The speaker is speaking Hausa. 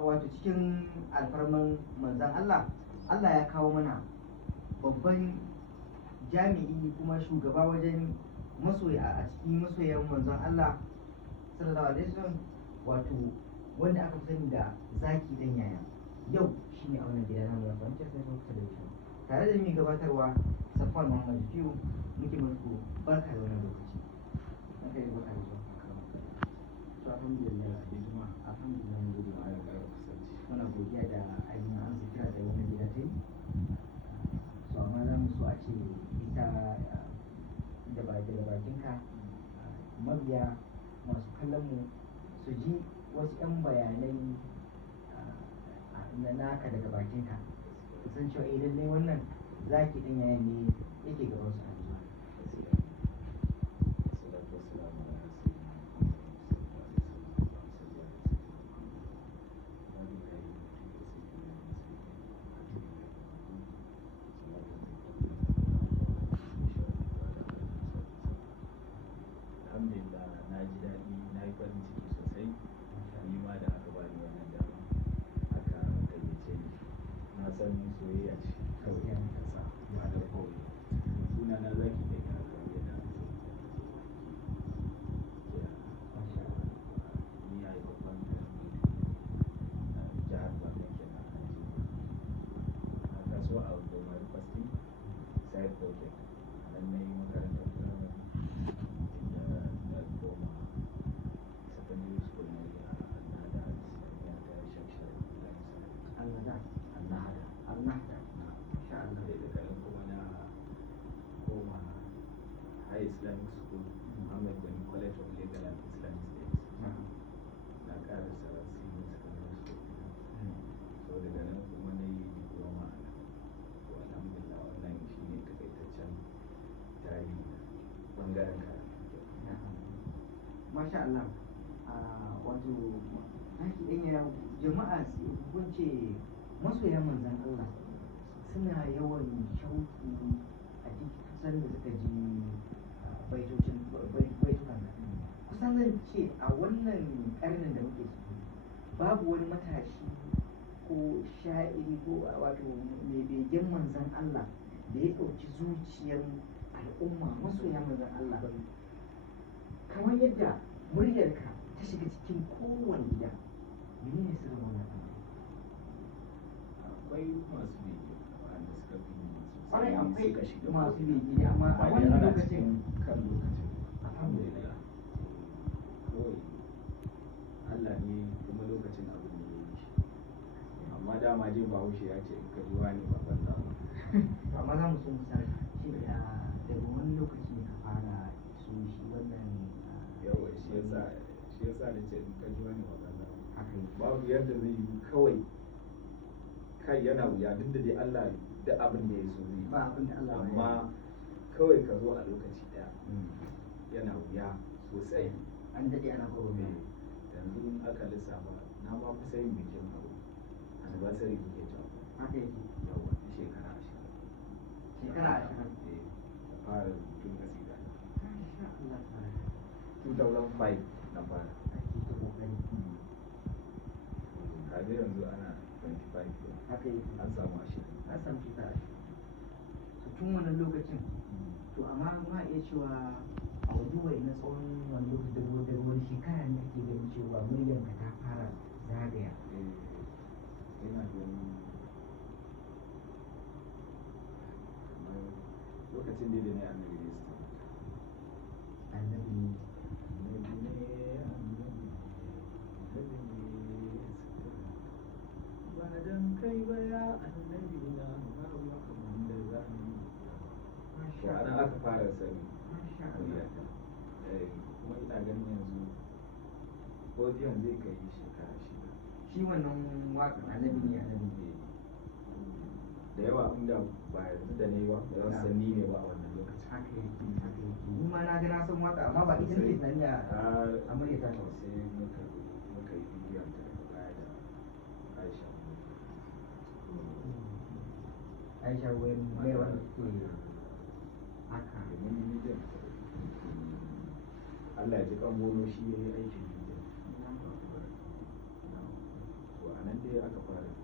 wato cikin alfarman manzan Allah ya kawo mana babban jami'i kuma shugaba wajen masoya a cikin masoyan manzon Allah sallallahu alaihi wasallam, wato wanda aka sani da zaki dan yaya. Yau shine a wannan gida namu wato wancan sai kuka da shi tare da mai gabatarwa Safwan Muhammad Fiu, muke muku barka da wannan lokaci. Barka da barka da zuwa. Alhamdulillah, alhamdulillah, mun gode wa Allah. kasance. Muna godiya da ainihin an kira da wannan gida ta yi. So amma za mu so a ce ita daga bakinka mabiya masu kallon mu su ji wasu 'yan bayanai na naka daga bakinka, su san cewa lallai wannan zaki ɗin yaya ne yake gaban su a zuwa. Alhamdulillah, na ji daɗi, na yi farin ciki sosai. Ni ma da aka bani wannan dama aka gayyace ni, na san soyayya ce kawai ta sa ba da kawai suna na zaki da ya aka yana ni a yi babban jihar Borno kenan a Najeriya. Na taso a Goma University, Side Project, a nan na yi makarantar firamare. Secondary school na yi a Al-Nahda Islamiyya ta Shakshar Al-Nahda. Insha Allah. daga nan kuma na koma High Islamic School, Muhammad Bin College of Legal and Islamic Studies. Na karasa senior secondary school. So daga nan kuma na yi diploma a nan. To alhamdulillah, wannan shi ne takaitaccen tarihi na ɓangaren karatu. Masha Allah. Wato zaki ɗan yaya jama'a kun ce masoya manzan Allah suna yawan shauki a duk kusan da suka ji baitukan kusan zan ce a wannan karnin da muke ciki babu wani matashi ko sha'iri ko wato mai begen manzan Allah da ya ɗauki zuciyar al'umma masoya manzan Allah kamar yadda muryarka ta shiga cikin kowane gida. Menene sirrin wannan abu? Akwai masu bege wanda suka fi Ƙwarai akwai suka shiga masu bege amma a dai wannan ana lokacin cikin kan lokacin. alhamdulillah. Kawai Allah ne kuma lokacin abu ne ya yi shi. Amma dama dai Bahaushe ya ce in ka ji wani ba banza ba. Amma za mu so mu san shi daga wani lokaci ne ka fara su shi wannan Yawa shi yasa da ce in ka ji wani ba banza ba. haka yi. Babu yadda zai yi kawai kai yana wuya duk da dai Allah da abin da ya so zai yi. Ba abin da Allah ya yi. Amma kawai ka zo a lokaci ɗaya yana wuya sosai. An daɗe ana kowa mai. Yanzu in aka lissafa na ma kusa yin bikin abu anniversary muke cewa Haka yake. yawa shekara 20. Shekara 20. Da fara rubutun kasida Masha Allah ta'ala. 2005 na fara. Ake ta kokari. Kaga yanzu ana 25 ko Haka yake. an samu 20. An samu shekara 20. So tun wannan lokacin to amma ma iya cewa a wani wai na tsawon wani lokaci da wani shekara ne ake ganin cewa muryarka ta fara zagaya. Yana ganin kamar lokacin da na yi annabi ne su Annabi ne. ba dan kai ba ya annabi na babu abin da za mu yi. To Masha anan aka fara sani Masha Allah. muryata. Kuma ina ganin yanzu audiyon zai kai shekara 6. Shi wannan waƙar annabi ne annabi ne. Da yawa inda ba yanzu da ne ba za su san ni ne ba a wannan lokacin. Haka yake haka yake. Ni ma na ga na san waƙa amma ba ita nake tunani a muryata ta ba. sai muka yi bidiyon ta daga baya da Aisha. Aisha wayan mai wanda suke haka. Domin yi bidiyon ta. Allah ya ji kan bono shi ya yi aikin bidiyon. To a nan aka fara